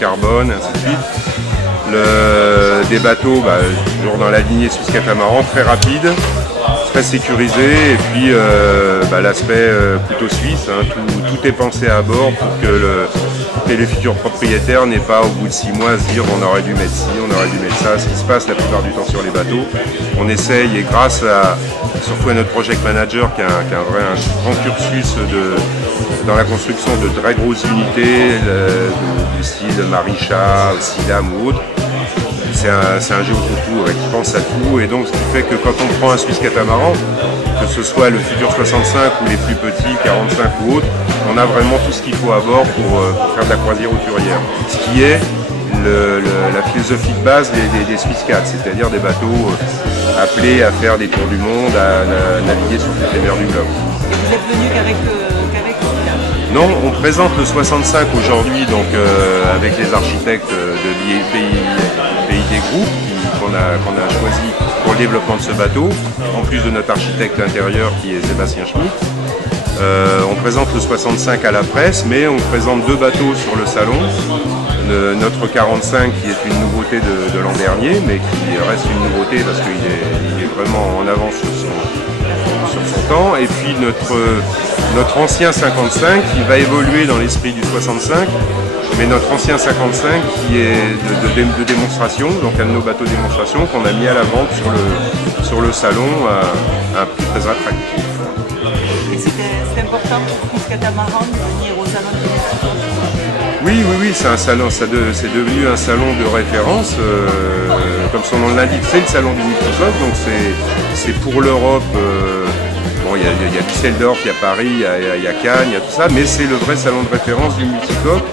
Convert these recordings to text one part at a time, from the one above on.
carbone, ainsi de suite. Des bateaux, toujours dans la lignée Suisse Catamaran, très rapide, très sécurisé, et puis l'aspect plutôt suisse, hein, tout est pensé à bord pour que les futurs propriétaires n'aient pas au bout de 6 mois à se dire on aurait dû mettre ci, on aurait dû mettre ça, ce qui se passe la plupart du temps sur les bateaux. On essaye, et grâce surtout à notre project manager qui a un grand cursus dans la construction de très grosses unités du style Marisha, Sidam ou autre. C'est un géo pour tout, qui pense à tout, et donc ce qui fait que quand on prend un Suisse Catamaran, que ce soit le futur 65 ou les plus petits, 45 ou autres, on a vraiment tout ce qu'il faut à bord pour faire de la croisière hauturière. Ce qui est la philosophie de base des Swiss Cat, c'est-à-dire des bateaux appelés à faire des tours du monde, à naviguer sur toutes les mers du globe. Et vous êtes venu qu'avec Non, on présente le 65 aujourd'hui, donc avec les architectes de pays des groupes qu'on a choisi pour le développement de ce bateau, en plus de notre architecte intérieur qui est Sébastien Schmitt. On présente le 65 à la presse, mais on présente 2 bateaux sur le salon. Notre 45 qui est une nouveauté de l'an dernier, mais qui reste une nouveauté parce qu'il est vraiment en avance sur son temps. Et puis notre ancien 55 qui va évoluer dans l'esprit du 65, mais notre ancien 55 qui est de démonstration, donc un de nos bateaux de démonstration qu'on a mis à la vente sur le salon à un prix très attractif. Et c'est important pour Suisse Catamaran de venir au salon de Multicoque? Oui, c'est un salon, c'est devenu un salon de référence, comme son nom l'indique, c'est le salon du Multicoque, donc c'est pour l'Europe. Bon, il y a Düsseldorf, il y a Paris, il y a Cannes, il y a tout ça, mais c'est le vrai salon de référence du multicoque,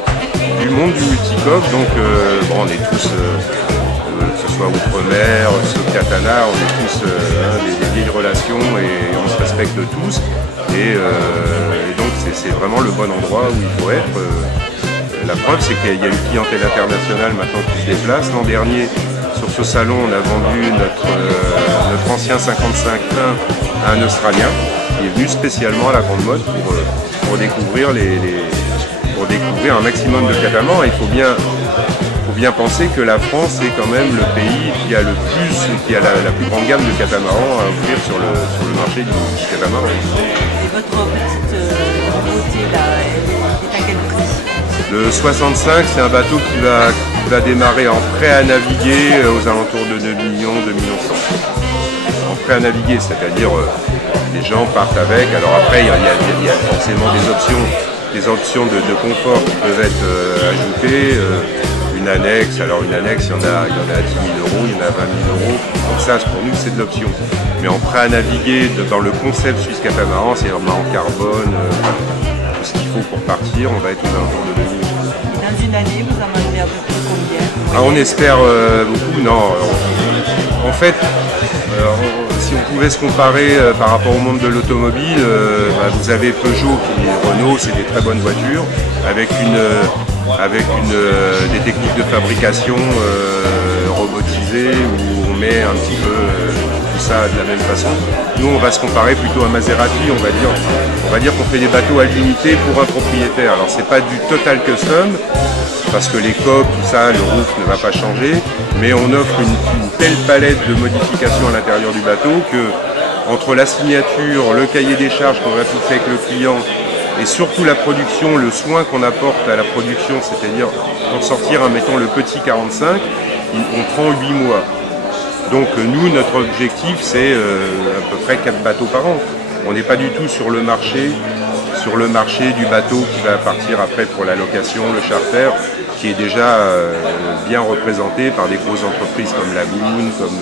du monde du multicoque. Donc on est tous, que ce soit outre-mer, sur Katana, on est tous des vieilles relations et on se respecte tous. Et donc c'est vraiment le bon endroit où il faut être. La preuve, c'est qu'il y a une clientèle internationale maintenant qui se déplace. L'an dernier, sur ce salon, on a vendu notre ancien 55-1 à un Australien qui est venu spécialement à la Grande Motte pour découvrir un maximum de catamarans. Il faut bien penser que la France est quand même le pays qui a la plus grande gamme de catamarans à offrir sur le marché du catamaran. Et votre petite nouveauté là, est à quel prix? Le 65, c'est un bateau qui va démarrer en prêt à naviguer aux alentours de 2 millions, 2 millions 100. En prêt à naviguer, c'est-à-dire les gens partent avec. Alors après, il y a forcément des options de confort qui peuvent être ajoutées. Une annexe, alors une annexe, il y en a à 10 000 €, il y en a à 20 000 €. Donc ça, pour nous, c'est de l'option. Mais en prêt à naviguer, dans le concept Suisse Catamaran, c'est-à-dire en carbone, ce qu'il faut pour partir, on va être aux alentours de 2 000 €. Dans une année, vous en vendez à peu près combien? On espère beaucoup, non. En fait, si on pouvait se comparer par rapport au monde de l'automobile, vous avez Peugeot qui Renault, c'est des très bonnes voitures, avec des techniques de fabrication robotisées où on met un petit peu tout ça de la même façon. Nous, on va se comparer plutôt à Maserati, on va dire qu'on fait des bateaux à l'unité pour un propriétaire. Alors c'est pas du total custom, parce que les coques, tout ça, le roof ne va pas changer, mais on offre une telle palette de modifications à l'intérieur du bateau que entre la signature, le cahier des charges qu'on va fixer avec le client et surtout la production, le soin qu'on apporte à la production, c'est-à-dire pour sortir, mettons le petit 45, on prend 8 mois. Donc nous, notre objectif, c'est à peu près 4 bateaux par an. On n'est pas du tout sur le marché du bateau qui va partir après pour la location, le charter, qui est déjà bien représenté par des grosses entreprises comme Lagoon, comme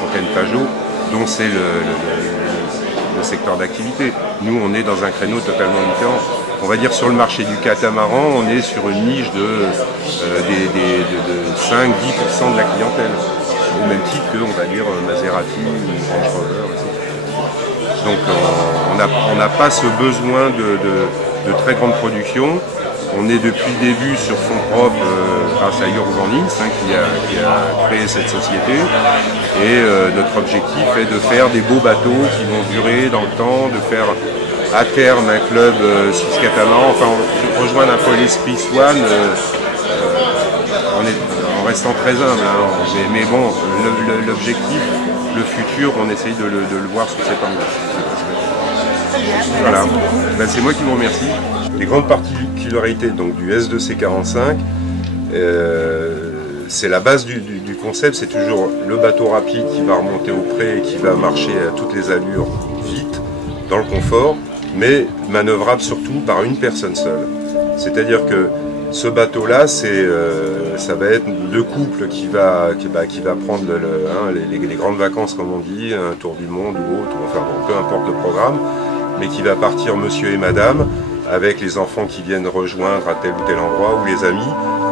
Fontaine Pajot, dont c'est le secteur d'activité. Nous, on est dans un créneau totalement différent. On va dire sur le marché du catamaran, on est sur une niche de 5-10% de la clientèle, au même titre que, on va dire, Maserati ou Range Rover, etc. Donc on n'a pas ce besoin de très grande production. On est depuis le début sur fonds propres grâce à Jörg Van Lins qui a créé cette société. Et notre objectif est de faire des beaux bateaux qui vont durer dans le temps, de faire à terme un club Suisse Catamaran, enfin rejoindre un peu l'esprit Swan en restant très humble. Hein. Mais bon, l'objectif, le futur, on essaye de le voir sous cet angle. Voilà. Ben, c'est moi qui vous remercie. Les grandes particularités donc, du S2C45, c'est la base du concept, c'est toujours le bateau rapide qui va remonter au pré et qui va marcher à toutes les allures vite, dans le confort, mais manœuvrable surtout par une personne seule. C'est-à-dire que ce bateau-là, ça va être deux couples qui va prendre les grandes vacances, comme on dit, un tour du monde ou autre, enfin bon, peu importe le programme, mais qui va partir monsieur et madame, avec les enfants qui viennent rejoindre à tel ou tel endroit, ou les amis.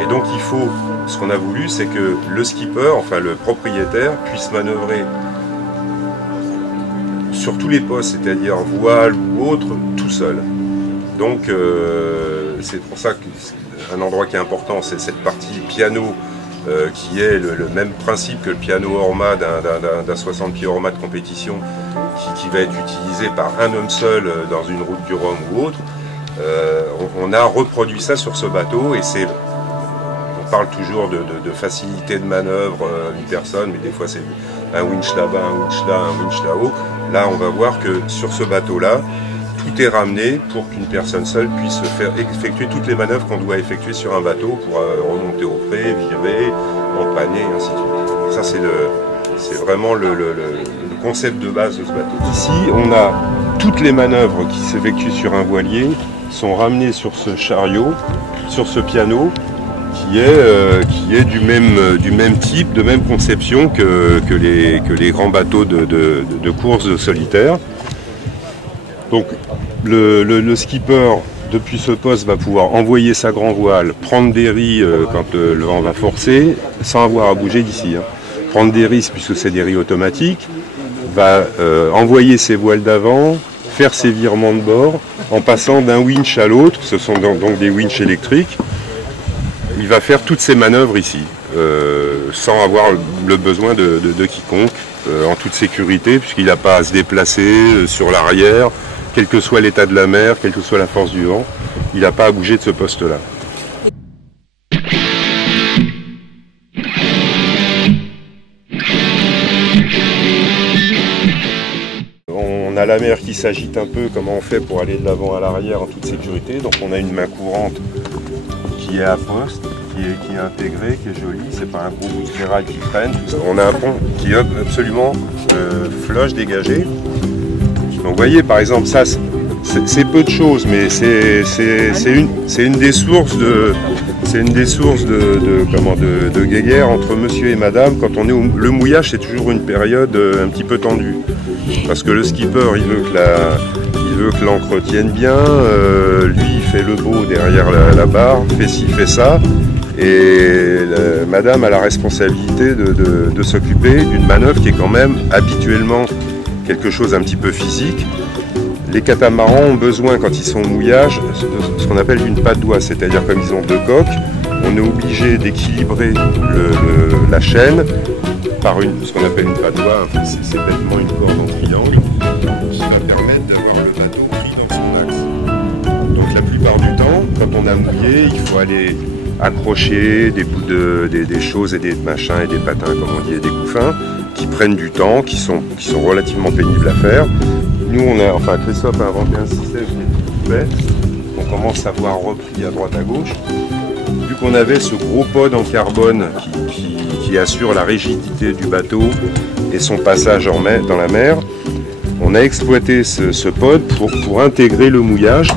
Et donc il faut, ce qu'on a voulu, c'est que le skipper, enfin le propriétaire, puisse manœuvrer sur tous les postes, c'est-à-dire voile ou autre, tout seul. Donc c'est pour ça qu'un endroit qui est important, c'est cette partie piano, qui est le même principe que le piano Orma d'un 60 pieds Orma de compétition, qui va être utilisé par un homme seul dans une route du Rhum ou autre. On a reproduit ça sur ce bateau et on parle toujours de facilité de manœuvre d'une personne, mais des fois c'est un winch là-bas, un winch là, un winch là-haut. Là on va voir que sur ce bateau-là, tout est ramené pour qu'une personne seule puisse effectuer toutes les manœuvres qu'on doit effectuer sur un bateau pour remonter au pré, virer, empanner, et ainsi de suite. Ça c'est vraiment le concept de base de ce bateau. Ici on a toutes les manœuvres qui s'effectuent sur un voilier sont ramenées sur ce chariot, sur ce piano, qui est du même type, de même conception que les grands bateaux de course solitaire. Donc le skipper, depuis ce poste, va pouvoir envoyer sa grand voile, prendre des ris quand le vent va forcer, sans avoir à bouger d'ici. Hein. Prendre des ris, puisque c'est des ris automatiques, va envoyer ses voiles d'avant, faire ses virements de bord, en passant d'un winch à l'autre, ce sont donc des winches électriques. Il va faire toutes ces manœuvres ici, sans avoir le besoin de quiconque, en toute sécurité, puisqu'il n'a pas à se déplacer sur l'arrière, quel que soit l'état de la mer, quelle que soit la force du vent, il n'a pas à bouger de ce poste-là. On a la mer qui s'agite un peu, comment on fait pour aller de l'avant à l'arrière en toute sécurité. Donc on a une main courante qui est à poste, qui est intégrée, qui est jolie, c'est pas un gros bout de ferraille qui traîne. On a un pont qui est absolument flush, dégagé. Donc vous voyez par exemple ça, c'est peu de choses, mais c'est une des sources de guéguerre entre monsieur et madame. Quand on est le mouillage, c'est toujours une période un petit peu tendue. Parce que le skipper, il veut que l'ancre tienne bien, lui il fait le beau derrière la barre, fait ci, fait ça, et madame a la responsabilité de s'occuper d'une manœuvre qui est quand même habituellement quelque chose d'un petit peu physique. Les catamarans ont besoin, quand ils sont au mouillage, de ce qu'on appelle une patte doigt, c'est-à-dire comme ils ont deux coques, on est obligé d'équilibrer la chaîne par ce qu'on appelle une patte doigt, c'est bêtement une corde en triangle, qui va permettre d'avoir le bateau pris dans son axe. Donc la plupart du temps, quand on a mouillé, il faut aller accrocher des bouts des choses et des machins et des patins, comme on dit, et des couffins, qui prennent du temps, qui sont relativement pénibles à faire. Nous, Christophe a inventé un système qui est tout fait. On commence à voir repris à droite à gauche. Vu qu'on avait ce gros pod en carbone qui assure la rigidité du bateau et son passage dans la mer, on a exploité ce pod pour intégrer le mouillage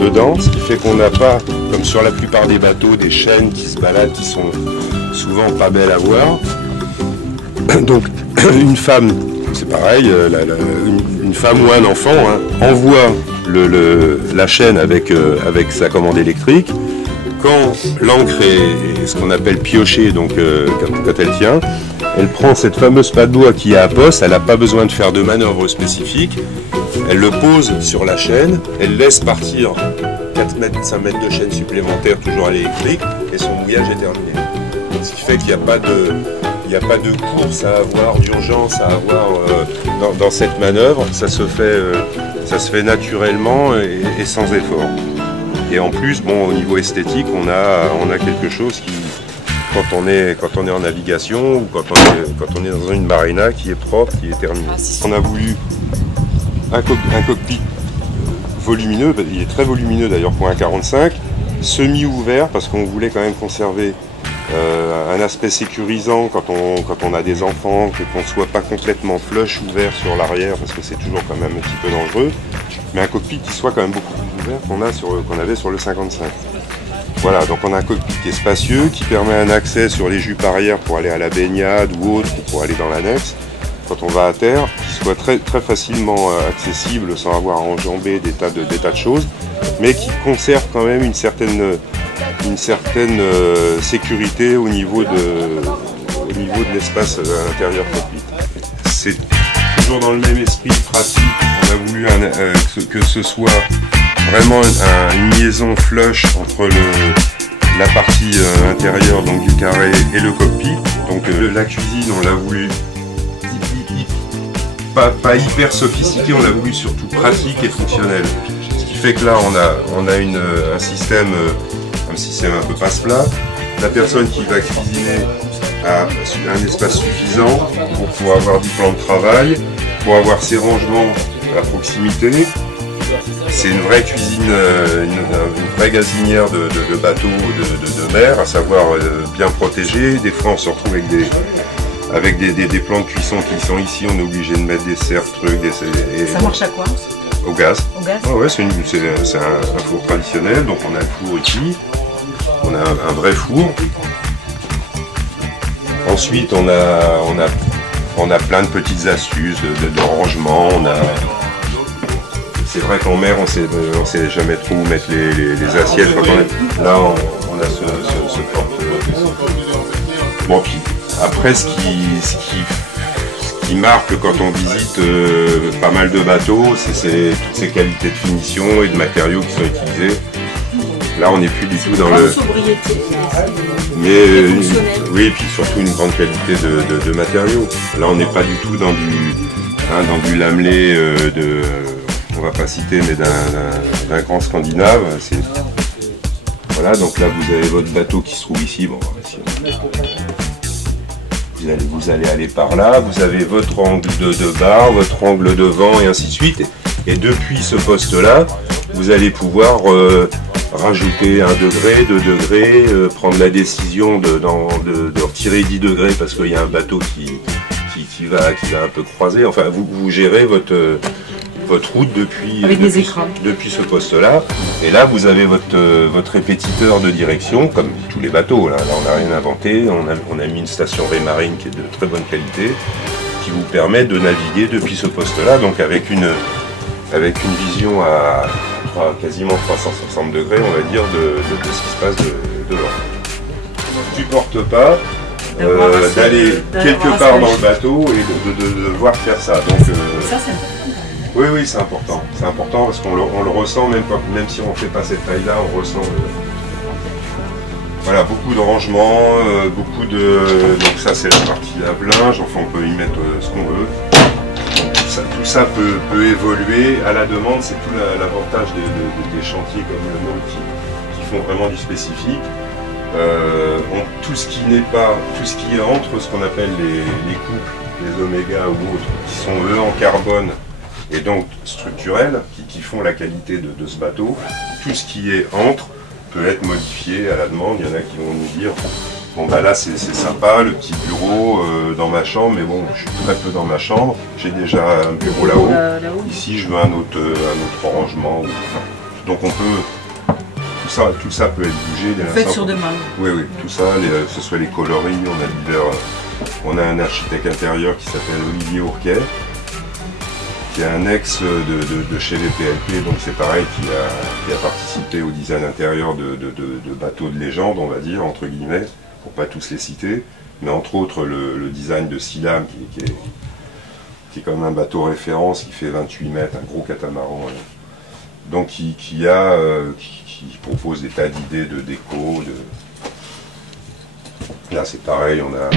dedans, ce qui fait qu'on n'a pas, comme sur la plupart des bateaux, des chaînes qui se baladent, qui sont souvent pas belles à voir. Donc une femme, c'est pareil, une femme ou un enfant envoie la chaîne avec sa commande électrique. Quand l'encre est ce qu'on appelle piochée, donc quand elle tient, elle prend cette fameuse patte doigt qui est à poste, elle n'a pas besoin de faire de manœuvre spécifique, elle le pose sur la chaîne, elle laisse partir 4 mètres, 5 mètres de chaîne supplémentaire, toujours à l'électrique, et son mouillage est terminé. Ce qui fait qu'il n'y a pas de course à avoir, d'urgence à avoir dans cette manœuvre, ça se fait naturellement et sans effort. Et en plus, bon, au niveau esthétique, on a quelque chose quand on est en navigation ou quand on est dans une marina qui est propre, qui est terminée. On a voulu un cockpit volumineux, il est très volumineux d'ailleurs pour un 45, semi-ouvert parce qu'on voulait quand même conserver un aspect sécurisant quand on a des enfants, qu'on ne soit pas complètement flush ouvert sur l'arrière parce que c'est toujours quand même un petit peu dangereux, mais un cockpit qui soit quand même beaucoup plus ouvert qu'on avait sur le 55. Voilà, donc on a un cockpit qui est spacieux, qui permet un accès sur les jupes arrière pour aller à la baignade ou autre, ou pour aller dans l'annexe quand on va à terre, qui soit très, très facilement accessible sans avoir à enjamber des tas de choses, mais qui conserve quand même une certaine sécurité au niveau de l'espace à l'intérieur cockpit. C'est toujours dans le même esprit pratique. On a voulu que ce soit vraiment une liaison flush entre la partie intérieure donc du carré et le cockpit. Donc la cuisine, on l'a voulu pas hyper sophistiqué, on l'a voulu surtout pratique et fonctionnel. Ce qui fait que là on a un système un peu passe-plat. La personne qui va cuisiner a un espace suffisant pour pouvoir avoir du plan de travail, pour avoir ses rangements à proximité. C'est une vraie cuisine, une vraie gazinière de bateaux de mer, à savoir bien protégée. Des fois on se retrouve avec des plans de cuisson qui sont ici, on est obligé de mettre des cerfs, trucs. Ça marche à quoi? Au gaz. Au gaz? Ah ouais, c'est un four traditionnel, donc on a le four ici, on a un vrai four. Ensuite on a plein de petites astuces de rangement. C'est vrai qu'en mer on sait jamais trop où mettre les assiettes. Quand là on a ce porte. Bon, puis après ce qui marque quand on visite pas mal de bateaux, c'est toutes ces qualités de finition et de matériaux qui sont utilisés. Là on n'est plus du tout dans le sobriété, mais oui, et puis surtout une grande qualité de matériaux. Là on n'est pas du tout dans du lamelé on va pas citer, mais d'un grand scandinave. Voilà, donc là vous avez votre bateau qui se trouve ici. Bon, vous allez aller par là, vous avez votre angle de barre, votre angle de vent et ainsi de suite. Et depuis ce poste-là, vous allez pouvoir rajouter 1 degré, 2 degrés, prendre la décision de retirer 10 degrés parce qu'il y a un bateau qui va un peu croiser. Enfin, vous gérez votre route depuis ce poste-là. Et là, vous avez votre répétiteur de direction, comme tous les bateaux. Là on n'a rien inventé. On a mis une station Raymarine qui est de très bonne qualité, qui vous permet de naviguer depuis ce poste-là, donc avec une vision à quasiment 360 degrés, on va dire, de ce qui se passe devant. Tu ne supportes pas d'aller quelque part dans le bateau et de devoir faire ça. Donc, ça, c'est important. Oui, c'est important. C'est important parce qu'on le ressent, même si on ne fait pas cette taille-là, on ressent voilà, beaucoup de rangements, donc ça c'est la partie lave-linge, enfin on peut y mettre ce qu'on veut. Donc, tout ça peut évoluer à la demande, c'est tout l'avantage des chantiers comme le nôtre qui font vraiment du spécifique. Tout ce qui est entre ce qu'on appelle les couples, les oméga ou autres, qui sont eux en carbone, et donc structurels, qui font la qualité de ce bateau, tout ce qui est entre peut être modifié à la demande. Il y en a qui vont nous dire bon bah là c'est sympa, le petit bureau dans ma chambre, mais bon je suis très peu dans ma chambre, j'ai déjà un bureau là-haut, ici je veux un autre rangement. Donc on peut, tout ça peut être bougé. Fait sur demande. Oui, tout ça, que ce soit les coloris, on a un architecte intérieur qui s'appelle Olivier Ourquet, qui est un ex de chez VPLP, donc c'est pareil, qui a participé au design intérieur de bateaux de légende, on va dire, entre guillemets, pour pas tous les citer, mais entre autres le design de Silam, qui est comme un bateau référence, qui fait 28 mètres, un gros catamaran, donc qui propose des tas d'idées de déco. Là c'est pareil, on a